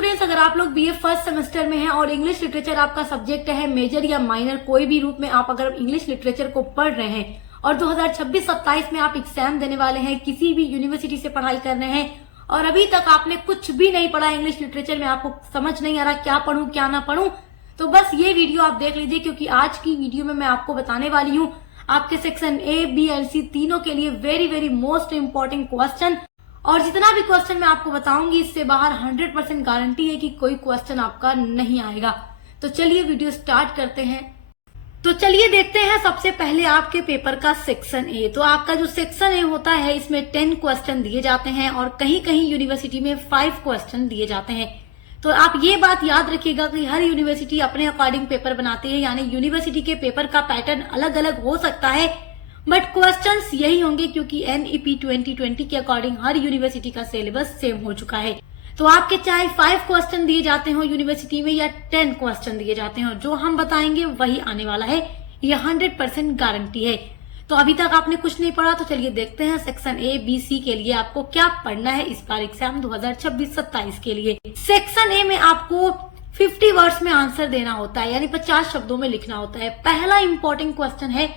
Students, अगर आप लोग बीए फर्स्ट सेमेस्टर में हैं और इंग्लिश लिटरेचर आपका सब्जेक्ट है, मेजर या माइनर कोई भी रूप में आप अगर इंग्लिश लिटरेचर को पढ़ रहे हैं और 2026-27 में आप एग्जाम देने वाले हैं, किसी भी यूनिवर्सिटी से पढ़ाई कर रहे हैं और अभी तक आपने कुछ भी नहीं पढ़ा इंग्लिश लिटरेचर में, आपको समझ नहीं आ रहा क्या पढ़ूं क्या ना पढ़ूं, तो बस ये वीडियो आप देख लीजिए, क्योंकि आज की वीडियो में मैं आपको बताने वाली हूँ आपके सेक्शन ए, बी एंड सी तीनों के लिए very very most important question. और जितना भी क्वेश्चन मैं आपको बताऊंगी इससे बाहर 100% गारंटी है कि कोई क्वेश्चन आपका नहीं आएगा। तो चलिए वीडियो स्टार्ट करते हैं। तो चलिए देखते हैं सबसे पहले आपके पेपर का सेक्शन ए। तो आपका जो सेक्शन ए होता है इसमें 10 क्वेश्चन दिए जाते हैं और कहीं कहीं यूनिवर्सिटी में 5 क्वेश्चन दिए जाते हैं। तो आप ये बात याद रखिएगा कि हर यूनिवर्सिटी अपने अकॉर्डिंग पेपर बनाती है, यानी यूनिवर्सिटी के पेपर का पैटर्न अलग अलग हो सकता है बट क्वेश्चंस यही होंगे, क्योंकि एनईपी 2020 के अकॉर्डिंग हर यूनिवर्सिटी का सिलेबस सेम हो चुका है। तो आपके चाहे 5 क्वेश्चन दिए जाते हो यूनिवर्सिटी में या 10 क्वेश्चन दिए जाते हो, जो हम बताएंगे वही आने वाला है, ये 100% गारंटी है। तो अभी तक आपने कुछ नहीं पढ़ा तो चलिए देखते हैं सेक्शन ए, बी, सी के लिए आपको क्या पढ़ना है इस बार एग्जाम 2026-27 के लिए। सेक्शन ए में आपको 50 वर्ड्स में आंसर देना होता है, यानी 50 शब्दों में लिखना होता है। पहला इंपॉर्टेंट क्वेश्चन है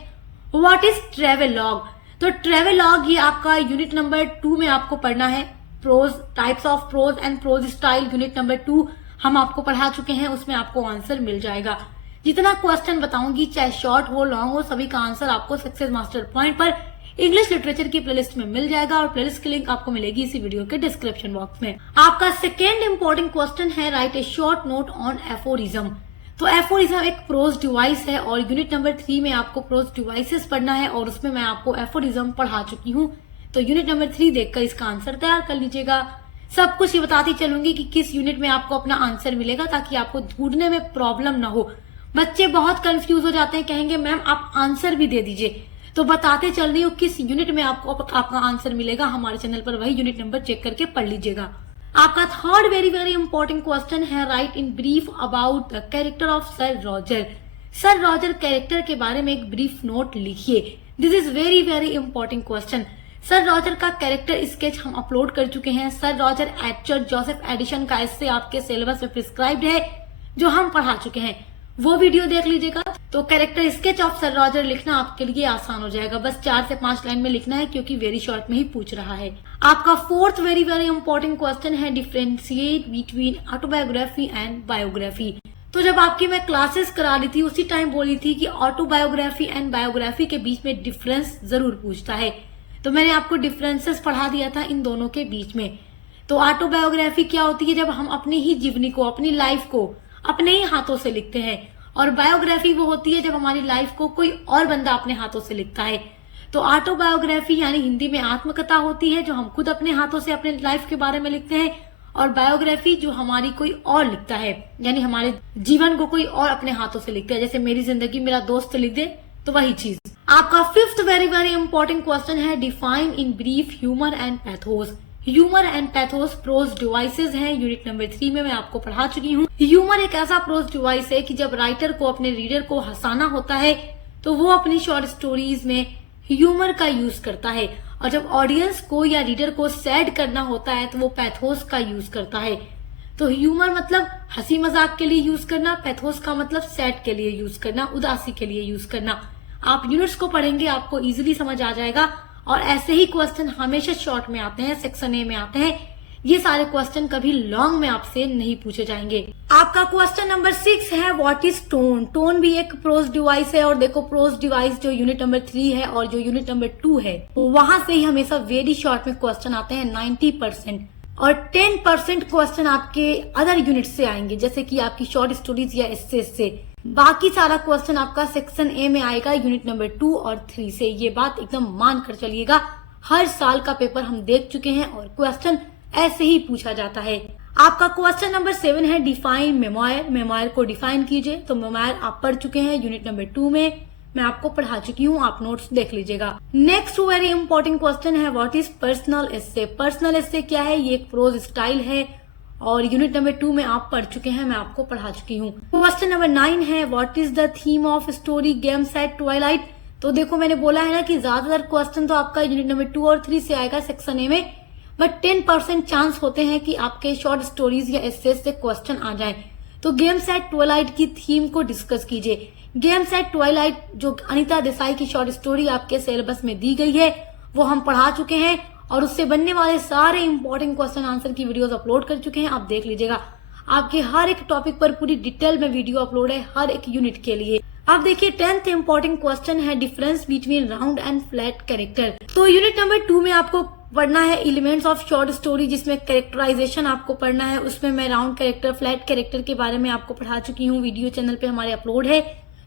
व्हाट इज ट्रेवेलॉग। तो ट्रेवेलॉग ये आपका यूनिट नंबर 2 में आपको पढ़ना है। Prose, types of prose and prose style unit number 2 हम आपको पढ़ा चुके हैं, उसमें आपको आंसर मिल जाएगा। जितना क्वेश्चन बताऊंगी चाहे शॉर्ट हो लॉन्ग हो, सभी का आंसर आपको सक्सेस मास्टर पॉइंट पर इंग्लिश लिटरेचर की प्लेलिस्ट में मिल जाएगा और प्लेलिस्ट की लिंक आपको मिलेगी इसी वीडियो के डिस्क्रिप्शन बॉक्स में। आपका सेकेंड इंपॉर्टेंट क्वेश्चन है right A short note on aphorism. तो एफोरिज्म एक प्रोज डिवाइस है और यूनिट नंबर 3 में आपको प्रोज डिवाइसेस पढ़ना है और उसमें मैं आपको एफोरिज्म पढ़ा चुकी हूँ। तो यूनिट नंबर 3 देखकर इसका आंसर तैयार कर लीजिएगा। सब कुछ ये बताती चलूंगी कि किस यूनिट में आपको अपना आंसर मिलेगा, ताकि आपको ढूंढने में प्रॉब्लम ना हो। बच्चे बहुत कंफ्यूज हो जाते हैं, कहेंगे मैम आप आंसर भी दे दीजिए, तो बताते चल रही हूँ किस यूनिट में आपको आपका आंसर मिलेगा। हमारे चैनल पर वही यूनिट नंबर चेक करके पढ़ लीजिएगा। आपका third very very important question है write in brief about the character of sir Roger. Sir Roger character के बारे में एक ब्रीफ नोट लिखिए। This is very very important question. Sir Roger का कैरेक्टर स्केच हम अपलोड कर चुके हैं। Sir Roger actual Joseph Addison का इससे आपके सिलेबस में प्रिस्क्राइब्ड है, जो हम पढ़ा चुके हैं, वो वीडियो देख लीजिएगा। तो character sketch of sir Roger लिखना आपके लिए आसान हो जाएगा, बस 4 से 5 लाइन में लिखना है, क्योंकि वेरी शॉर्ट में ही पूछ रहा है। आपका fourth very very important question है differentiate between autobiography and biography. तो जब आपकी मैं क्लासेस करा रही थी उसी टाइम बोली थी कि ऑटोबायोग्राफी एंड बायोग्राफी के बीच में डिफरेंस जरूर पूछता है, तो मैंने आपको डिफरेंसेस पढ़ा दिया था इन दोनों के बीच में। तो ऑटोबायोग्राफी क्या होती है, जब हम अपनी ही जीवनी को, अपनी लाइफ को अपने ही हाथों से लिखते हैं, और बायोग्राफी वो होती है जब हमारी लाइफ को कोई और बंदा अपने हाथों से लिखता है। तो ऑटोबायोग्राफी यानी हिंदी में आत्मकथा होती है, जो हम खुद अपने हाथों से अपने लाइफ के बारे में लिखते हैं, और बायोग्राफी जो हमारी कोई और लिखता है, यानी हमारे जीवन को कोई और अपने हाथों से लिखता है। जैसे मेरी जिंदगी मेरा दोस्त लिख दे, तो वही चीज। आपका fifth very very important question है define in brief humour and pathos. Humour and pathos prose devices हैं, यूनिट नंबर 3 में मैं आपको पढ़ा चुकी हूँ। ह्यूमर एक ऐसा प्रोज डिवाइस है कि जब राइटर को अपने रीडर को हंसाना होता है तो वो अपनी शॉर्ट स्टोरीज में ह्यूमर का यूज करता है, और जब ऑडियंस को या रीडर को सैड करना होता है तो वो पैथोस का यूज करता है। तो ह्यूमर मतलब हंसी मजाक के लिए यूज करना, पैथोस का मतलब सैड के लिए यूज करना, उदासी के लिए यूज करना। आप यूनिट्स को पढ़ेंगे आपको इजीली समझ आ जाएगा, और ऐसे ही क्वेश्चन हमेशा शॉर्ट में आते हैं, सेक्शन ए में आते हैं। ये सारे क्वेश्चन कभी लॉन्ग में आपसे नहीं पूछे जाएंगे। आपका क्वेश्चन नंबर 6 है व्हाट इज टोन। टोन भी एक प्रोज डिवाइस है, और देखो प्रोज डिवाइस जो यूनिट नंबर 3 है और जो यूनिट नंबर 2 है, वहां से ही हमेशा वेरी शॉर्ट में क्वेश्चन आते हैं 90%, और 10% क्वेश्चन आपके अदर यूनिट से आएंगे, जैसे कि आपकी शॉर्ट स्टोरीज या एस्से से। बाकी सारा क्वेश्चन आपका सेक्शन ए में आएगा यूनिट नंबर 2 और 3 से। ये बात एकदम मान कर चलिएगा, हर साल का पेपर हम देख चुके हैं और क्वेश्चन ऐसे ही पूछा जाता है। आपका क्वेश्चन नंबर 7 है डिफाइन मेमोयर। मेमोयर को डिफाइन कीजिए। तो मेमोयर आप पढ़ चुके हैं यूनिट नंबर 2 में, मैं आपको पढ़ा चुकी हूँ, आप नोट्स देख लीजिएगा। नेक्स्ट वेरी इंपॉर्टेंट क्वेश्चन है what is personal essay. Personal essay क्या है, ये एक प्रोज स्टाइल है और यूनिट नंबर 2 में आप पढ़ चुके हैं, मैं आपको पढ़ा चुकी हूँ। क्वेश्चन नंबर 9 है what is the theme of story games eight Twilight. तो देखो मैंने बोला है ना कि ज्यादातर क्वेश्चन तो आपका यूनिट नंबर 2 और 3 से आएगा सेक्शन ए में, बट 10% चांस होते हैं कि आपके शॉर्ट स्टोरीज या एसेज से क्वेश्चन आ जाए। तो गेम्स एट ट्वाइलाइट की थीम को डिस्कस कीजिए। गेम्स एट ट्वाइलाइट जो अनीता देसाई की शॉर्ट स्टोरी आपके सिलेबस में दी गई है वो हम पढ़ा चुके हैं और उससे बनने वाले सारे इंपॉर्टेंट क्वेश्चन आंसर की वीडियोस अपलोड कर चुके हैं, आप देख लीजिएगा। आपके हर एक टॉपिक पर पूरी डिटेल में वीडियो अपलोड है हर एक यूनिट के लिए। आप देखिए 10th इंपॉर्टेंट क्वेश्चन है difference between round and flat character. तो यूनिट नंबर 2 में आपको पढ़ना है एलिमेंट्स ऑफ शॉर्ट स्टोरी, जिसमें कैरेक्टराइजेशन आपको पढ़ना है। उसमें मैं राउंड कैरेक्टर, फ्लैट कैरेक्टर के बारे में आपको पढ़ा चुकी हूँ, वीडियो चैनल पे हमारे अपलोड है,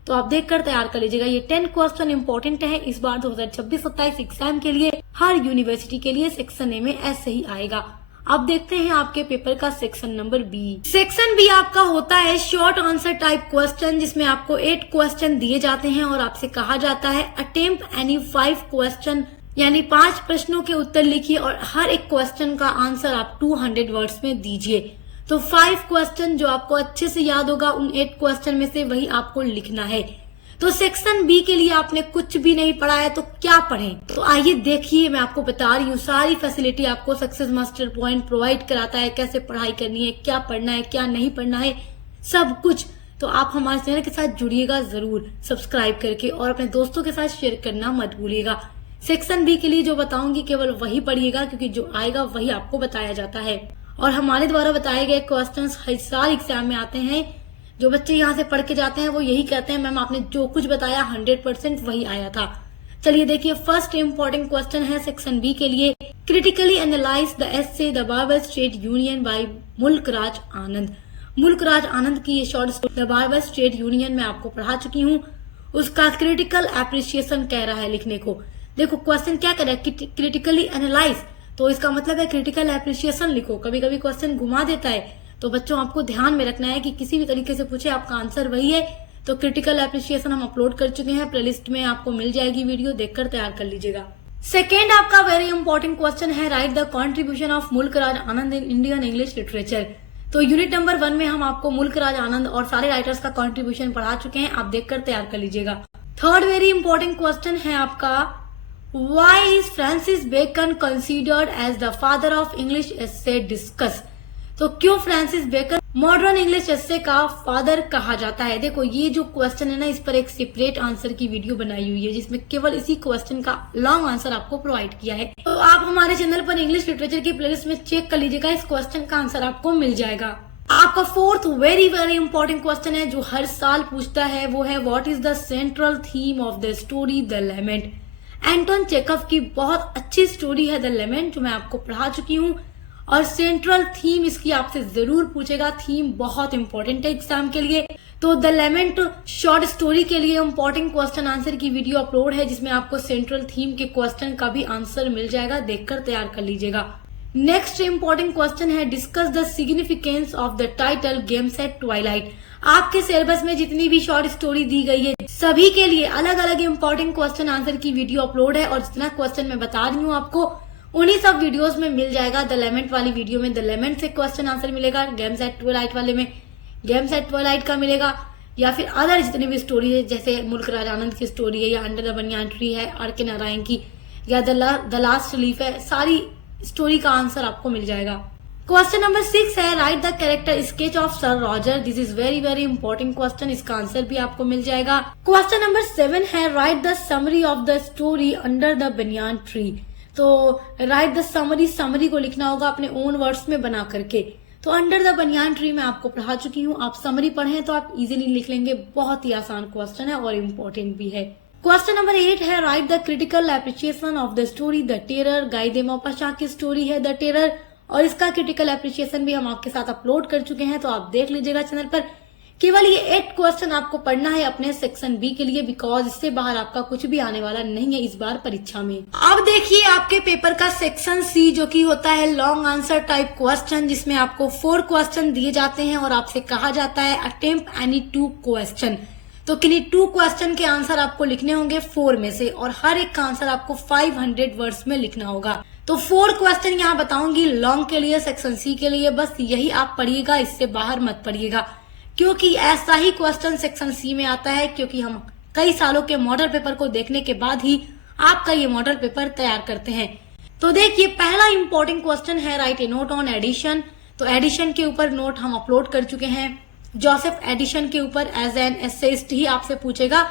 तो आप देखकर तैयार कर लीजिएगा। ये 10 क्वेश्चन इंपॉर्टेंट है इस बार 2026-27 एग्जाम के लिए। हर यूनिवर्सिटी के लिए सेक्शन ए में ऐसे ही आएगा। अब देखते हैं आपके पेपर का section number B. Section B आपका होता है शॉर्ट आंसर टाइप क्वेश्चन, जिसमें आपको 8 क्वेश्चन दिए जाते हैं और आपसे कहा जाता है अटेम्प्ट एनी 5 क्वेश्चन, यानी 5 प्रश्नों के उत्तर लिखिए और हर एक क्वेश्चन का आंसर आप 200 वर्ड्स में दीजिए। तो 5 क्वेश्चन जो आपको अच्छे से याद होगा उन 8 क्वेश्चन में से वही आपको लिखना है। तो सेक्शन बी के लिए आपने कुछ भी नहीं पढ़ा है तो क्या पढ़ें? तो आइए देखिए, मैं आपको बता रही हूँ सारी फैसिलिटी आपको सक्सेस मास्टर पॉइंट प्रोवाइड कराता है, कैसे पढ़ाई करनी है, क्या पढ़ना है, क्या नहीं पढ़ना है, सब कुछ। तो आप हमारे चैनल के साथ जुड़िएगा जरूर सब्सक्राइब करके और अपने दोस्तों के साथ शेयर करना मत भूलिएगा। सेक्शन बी के लिए जो बताऊंगी केवल वही पढ़िएगा, क्योंकि जो आएगा वही आपको बताया जाता है और हमारे द्वारा बताए गए क्वेश्चंस हर साल एग्जाम में आते हैं। जो बच्चे यहाँ से पढ़ के जाते हैं वो यही कहते हैं मैम आपने जो कुछ बताया 100% वही आया था। चलिए देखिए, फर्स्ट इंपॉर्टेंट क्वेश्चन है सेक्शन बी के लिए, critically analyse the essay the barber state union by Mulk Raj Anand. Mulk Raj Anand की ये short story the barber state union में आपको पढ़ा चुकी हूँ। उसका क्रिटिकल एप्रिसिएशन कह रहा है लिखने को। देखो क्वेश्चन क्या कह रहा है, क्रिटिकली एनालाइज, तो इसका मतलब है क्रिटिकल एप्रिसिएशन लिखो। कभी कभी क्वेश्चन घुमा देता है, तो बच्चों आपको ध्यान में रखना है कि किसी भी तरीके से पूछे आपका आंसर वही है। तो क्रिटिकल एप्रिसिएशन हम अपलोड कर चुके हैं, प्लेलिस्ट में आपको मिल जाएगी वीडियो, देखकर तैयार कर लीजिएगा। सेकेंड आपका वेरी इंपॉर्टेंट क्वेश्चन है right the contribution of Mulk Raj Anand in Indian English literature. तो यूनिट नंबर 1 में हम आपको मुल्कराज आनंद और सारे राइटर्स का कॉन्ट्रीब्यूशन पढ़ा चुके हैं, आप देखकर तैयार कर लीजिएगा। थर्ड वेरी इंपॉर्टेंट क्वेश्चन है आपका Why is Francis Bacon considered as the father of English essay? Discuss। तो क्यों फ्रांसिस बेकन मॉडर्न इंग्लिश एस्से का फादर कहा जाता है? देखो ये जो क्वेश्चन है ना, इस पर एक सेपरेट आंसर की वीडियो बनाई हुई है जिसमें केवल इसी क्वेश्चन का लॉन्ग आंसर आपको प्रोवाइड किया है। तो आप हमारे चैनल पर इंग्लिश लिटरेचर की प्लेलिस्ट में चेक कर लीजिएगा, इस क्वेश्चन का आंसर आपको मिल जाएगा। आपका fourth very very important question है जो हर साल पूछता है, वो है what is the central theme of the story the lament. Anton Chekhov की बहुत अच्छी स्टोरी है द लेमेंट, जो मैं आपको पढ़ा चुकी हूँ और सेंट्रल थीम इसकी आपसे जरूर पूछेगा। थीम बहुत इंपॉर्टेंट है एग्जाम के लिए। तो द लेमेंट शॉर्ट स्टोरी के लिए इंपॉर्टेंट क्वेश्चन आंसर की वीडियो अपलोड है जिसमें आपको सेंट्रल थीम के क्वेश्चन का भी आंसर मिल जाएगा, देखकर तैयार कर लीजिएगा। नेक्स्ट इंपॉर्टेंट क्वेश्चन है discuss the significance of the title games eight Twilight. आपके सिलेबस में जितनी भी शॉर्ट स्टोरी दी गई है सभी के लिए अलग अलग इंपॉर्टेंट क्वेश्चन आंसर की वीडियो अपलोड है और जितना क्वेश्चन मैं बता रही हूँ आपको उन्हीं सब वीडियोस में मिल जाएगा। द लेमेंट वाली वीडियो में द लेमेंट से क्वेश्चन आंसर मिलेगा, गेम्स एट ट्वाइलाइट वाले में गेम्स एट ट्वाइलाइट का मिलेगा, या फिर अदर जितनी भी स्टोरी है जैसे मुल्कराज आनंद की स्टोरी है या अंडर द बनियान ट्री है आर.के. नारायण की, या द लास्ट लीफ है, सारी स्टोरी का आंसर आपको मिल जाएगा। क्वेश्चन नंबर 6 है right the character sketch of sir Roger. This is very very important question, इसका आंसर भी आपको मिल जाएगा। क्वेश्चन नंबर 7 है right the summary of the story under the banyan tree. तो राइट द समरी को लिखना होगा अपने ओन वर्ड्स में बना करके। तो अंडर द बनियान ट्री में आपको पढ़ा चुकी हूँ, आप समरी पढ़ें तो आप इजीली लिख लेंगे। बहुत ही आसान क्वेश्चन है और इम्पोर्टेंट भी है। क्वेश्चन नंबर 8 है right the critical appreciation of the story the terror. गाई देमोपा शाह की स्टोरी है द टेरर और इसका क्रिटिकल एप्रिसिएशन भी हम आपके साथ अपलोड कर चुके हैं, तो आप देख लीजिएगा चैनल पर। केवल ये 8 क्वेश्चन आपको पढ़ना है अपने सेक्शन बी के लिए, बिकॉज इससे बाहर आपका कुछ भी आने वाला नहीं है इस बार परीक्षा में। अब देखिए आपके पेपर का सेक्शन सी, जो कि होता है लॉन्ग आंसर टाइप क्वेश्चन, जिसमें आपको 4 क्वेश्चन दिए जाते हैं और आपसे कहा जाता है अटेम्प्ट एनी 2 क्वेश्चन। तो किन्हीं 2 क्वेश्चन के आंसर आपको लिखने होंगे 4 में से और हर एक का आंसर आपको 500 वर्ड्स में लिखना होगा। तो 4 क्वेश्चन यहाँ बताऊंगी लॉन्ग के लिए, सेक्शन सी के लिए, बस यही आप पढ़िएगा, इससे बाहर मत पढ़िएगा, क्योंकि ऐसा ही क्वेश्चन सेक्शन सी में आता है। क्योंकि हम कई सालों के मॉडल पेपर को देखने के बाद ही आपका ये मॉडल पेपर तैयार करते हैं। तो देखिए पहला इंपॉर्टेंट क्वेश्चन है right a note on Addison. तो एडिशन के ऊपर नोट हम अपलोड कर चुके हैं। जोसेफ एडिशन के ऊपर एज एन एसेइस्ट ही आपसे पूछेगा,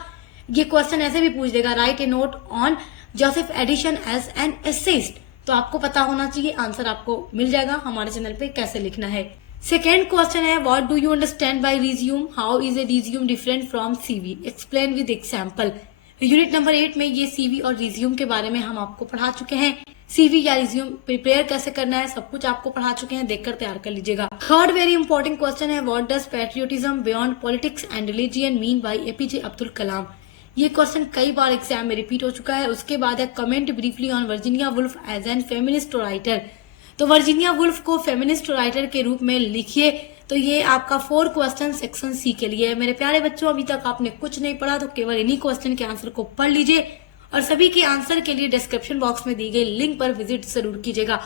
ये क्वेश्चन ऐसे भी पूछ देगा right a note on Joseph Addison as an essayist. तो आपको पता होना चाहिए, आंसर आपको मिल जाएगा हमारे चैनल पे कैसे लिखना है। सेकेंड क्वेश्चन है what do you understand by resume, how is a resume different from CV, explain with example. Unit number 8 में ये सीवी और रिज्यूम के बारे में हम आपको पढ़ा चुके हैं। सीवी या रिज्यूम प्रिपेयर कैसे करना है सब कुछ आपको पढ़ा चुके हैं, देखकर तैयार कर लीजिएगा। थर्ड वेरी इंपॉर्टेंट क्वेश्चन है what does patriotism beyond politics and religion mean by APJ Abdul Kalam. ये क्वेश्चन कई बार एग्जाम में रिपीट हो चुका है। उसके बाद है comment briefly on Virginia Woolf as an feminist writer. तो वर्जीनिया वुल्फ को फेमिनिस्ट राइटर के रूप में लिखिए। तो ये आपका 4 क्वेश्चन सेक्शन सी के लिए है। मेरे प्यारे बच्चों, अभी तक आपने कुछ नहीं पढ़ा तो केवल इन्हीं क्वेश्चन के आंसर को पढ़ लीजिए और सभी के आंसर के लिए डिस्क्रिप्शन बॉक्स में दी गई लिंक पर विजिट जरूर कीजिएगा।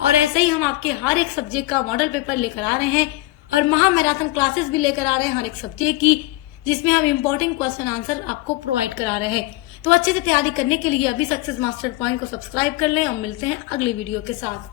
और ऐसे ही हम आपके हर एक सब्जेक्ट का मॉडल पेपर लेकर आ रहे हैं और महा मैराथन क्लासेस भी लेकर आ रहे हैं हर एक सब्जेक्ट की, जिसमें हम इंपॉर्टेंट क्वेश्चन आंसर आपको प्रोवाइड करा रहे हैं। तो अच्छे से तैयारी करने के लिए अभी सक्सेस मास्टर पॉइंट को सब्सक्राइब कर लें और मिलते हैं अगली वीडियो के साथ।